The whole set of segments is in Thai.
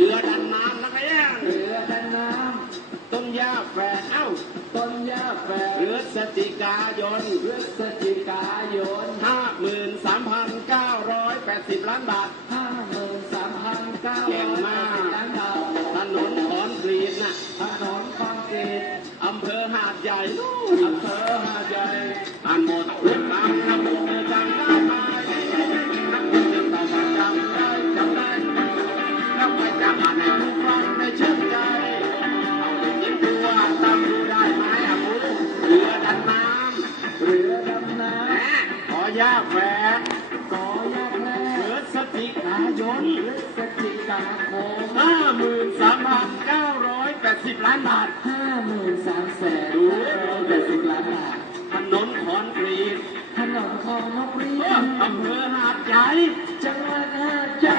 รือดันน้ำนะคะย่างเรือดันน้ำต้นหญ้าแฝดเอ้า ต้นหญ้าแฝรือสติกายนเรือสติกายนห้าหมื่นสามพันเก้าร้อยแปดสิบล้านบาทห้าหมื่นสามพันเก้าร้อยแปดสิบล้านบาทถนนคอนกรีตน่ะถนนคอนกรีตอำเภอหาดใหญ่อำเภอหาดใหญ่อันหมตะเล็บน้ำน้ำ พฤศจิกาคมห้าหมื่นสามพันเก้าร้อยแปดสิบล้านบาทห้าหมื่นสามแสนห้าร้อยแปดสิบล้านบาทถนนขอนกรีตถนนคลองนกรีเอออำเภอหาดใหญ่จังหวัดหาดใหญ่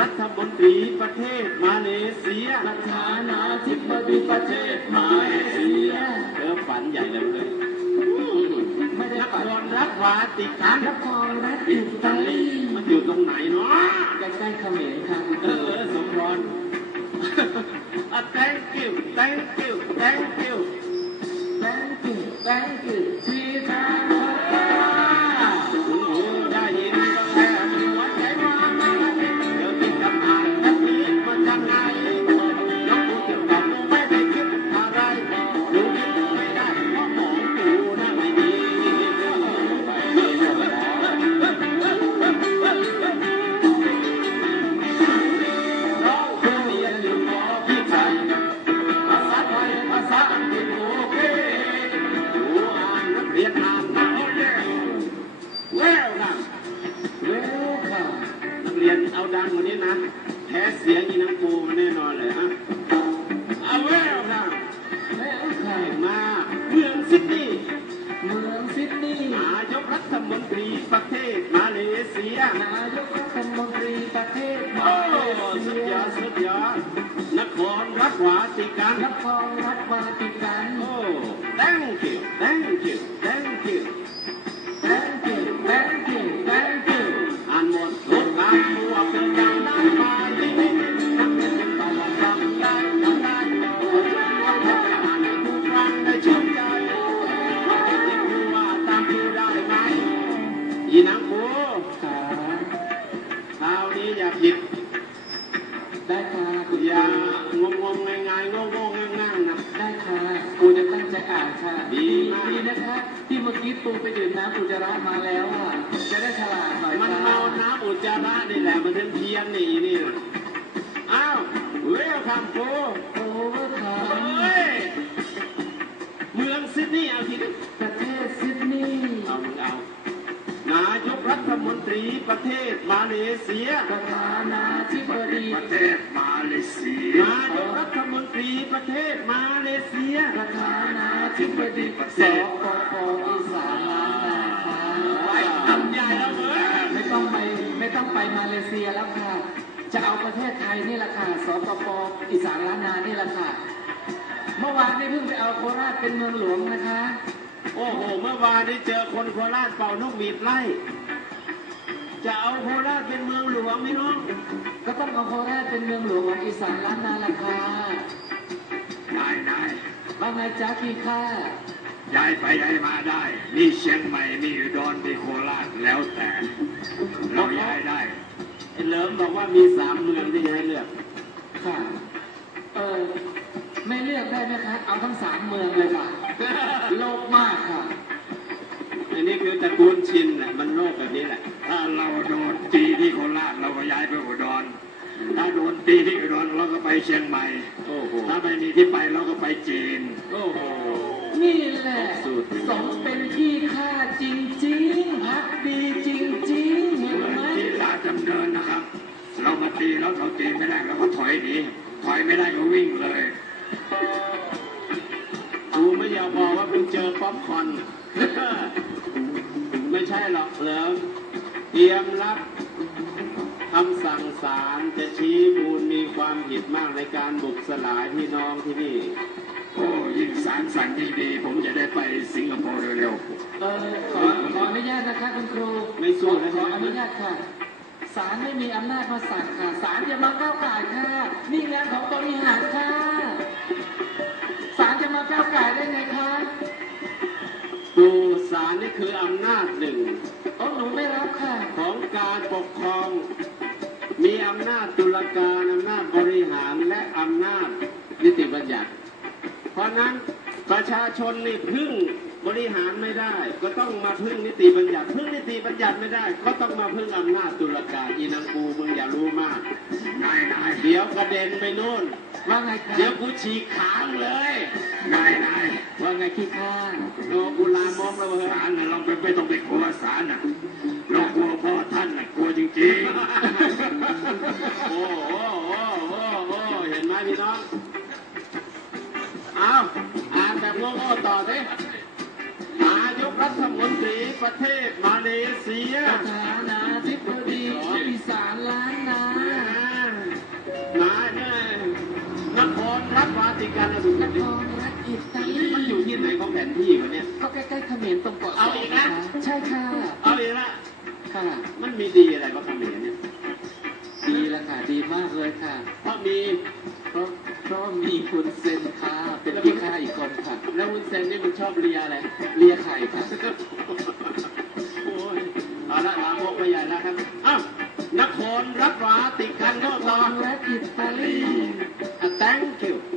รัฐมนตรีประเทศมาเลเซียประธานาธิบดีประเทศมาเลเซียเออฝันใหญ่เลยเลยไม่ได้นคปัดรรัฐวาติกันนครรัฐอิตาลีมันอยู่ตรงไหนเนาะใกล้ๆเขมรค่ะเออเออสมพรอะ thank you thank you thank you thank you thank you ทีทาง มงมากเมืองซิดนีย์เมืองซิดนีย์นายกรัฐมนตรีประเทศมาเลเซียนายกรัฐมนตรีประเทศโอ้มาเลสุเซีดยยอดสุดยอดนครรัฐวาติกันนครรัฐวาติกันโอ้ thank you thank you thank you ค่ะดีมากดีนะคะที่เมื่อกี้ปูไปดื่มน้ำอุจจาระมาแล้วอะจะได้ฉลาดหน่อยมันค่ะเมาน้ำอุจจาระนี่แหละมันถึงเพี้ยนหนีนี่นะอ้าวเวลคัมกูโอเวอร์คัเฮ้มยเมืองซิดนีย์เอาทีนี้ ตรีประเทศมาเลเซีย ประธานาธิบดีประเทศมาเลเซียนายกรัฐมนตรีประเทศมาเลเซีย ประธานาธิบดีสปปอีสานล้านนาค่ะไปทำใหญ่แล้วเว้ยไม่ต้องไปไม่ต้องไปมาเลเซียแล้วค่ะ จะเอาประเทศไทยนี่แหละค่ะสปปอีสานล้านนานี่แหละค่ะ เมื่อวานนี้เพิ่งไปเอาโคราชเป็นเมืองหลวงนะคะ โอ้โห เมื่อวานนี้เจอคนโคราชเป่านกหวีดไล่ จะเอาโคราชเป็นเมืองหลวงไหมน้องก็ต้องเอาโคราชเป็นเมืองหลวงของอีสานล้านนาละค่ะได้ได้ว่าไงจ๊ะพี่ข้าย้ายไปย้ายมาได้นี่เชียงใหม่นี่อุดรนี่โคราช แล้วแต่ เราย้ายได้ไอ้เหลิมบอกว่ามีสามเมืองที่จะให้เลือก ค่ะ เออ ไม่เลือกได้ไหมคะ เอาทั้งสามเมืองเลยค่ะ โลภมากค่ะ อันนี้คือตระกูลชินน่ะมันโลกแบบนี้แหละ ถ้าเราโดนตีที่โคราชเราก็ย้ายไปอุดรถ้าโดนตีที่อุดรเราก็ไปเชียงใหม่โอ้โหถ้าไม่มีที่ไปเราก็ไปจีนโอ้โหนี่แหละสูตรสมเป็นที่ค่าจริงๆพักดีจริงๆเห็นเหมือนไหมที่ราชดำเนินนะครับ เรามาตีแล้วเราตีไม่ได้เราก็ถอยหนีถอยไม่ได้ก็วิ่งเลยกูไม่อยากบอกว่าเพิ่งเจอป๊อปคอร์นไม่ใช่หรอกเหลิม เตรียมรับคำสั่งศาลจะชี้มูลมีความผิดมากในการบุกสลายพี่น้องที่นี่ โอ้ยิ่งสารสั่งยิ่งดี ผมจะได้ไปสิงคโปร์เร็วเออขอขออนุญาตนะคะคุณครูไม่สู้ขอนะขออนุญาตค่ะศาลไม่มีอำนาจมาสั่งค่ะศาลจะมาก้าวไก่ายค่ะ นี่งานของบริหารค่ะศาลจะมาก้าวไก่ายได้ไงคะ ดูศาลนี่คืออำนาจหนึ่งโอ้หนู ไม่รับค่ะ ของการปกครอง มีอำนาจตุลาการอำนาจบริหารและอำนาจนิติบัญญัติ เพราะนั้นประชาชนนี่พึ่งบริหารไม่ได้ ก็ต้องมาพึ่งนิติบัญญัติ พึ่งนิติบัญญัติไม่ได้ ก็ต้องมาพึ่งอำนาจตุลาการอีนังกูมึงอย่ารู้มากๆนายนายเดี๋ยวกระเด็นไปนู่นว่าไงคะเดี๋ยวกูฉีกขางเลยนายนายว่าไงขี้ข้าโนกูลามกแล้วเว้ยศาลน่ะเราไปไม่ต้องไปกลัวศาลน่ะ เรากลัวพ่อท่านน่ะกลัวจริงๆ โอ้โหโอ้โหโอ้โหเห็นไหมพี่น้อง เอาอ่านแบบโง่ๆต่อสินายกรัฐมนตรีประเทศมาเลเซีย ประธานาธิบดีอีสานล้านนานายเนี่ยนครรัฐวาติกันนะดูนดิครรัฐอิตาลีมันอยู่ที่ไหนของแผนที่วะเนี่ยก็ใกล้ๆเขมรตรงเกาะเอาอีกนะ ใช่ค่ะ เอาอีกละ ค่ะมันมีดีอะไรบ้างคำเหนือเนี่ย ดีแล้วค่ะ ดีมากเลยค่ะ เพราะมีเพราะเพราะมีคุณเซนค่ะ เป็นพี่ข้าอีกคนค่ะ แล้ววุ้นเซนนี่มันชอบเลียอะไร เลียไข่ค่ะ โอ้ยเอาละลามกไปใหญ่แล้วครับ อ้าวนครรัฐวาติกันโนนต่อครรัฐอิตาลีอะ thank you thank you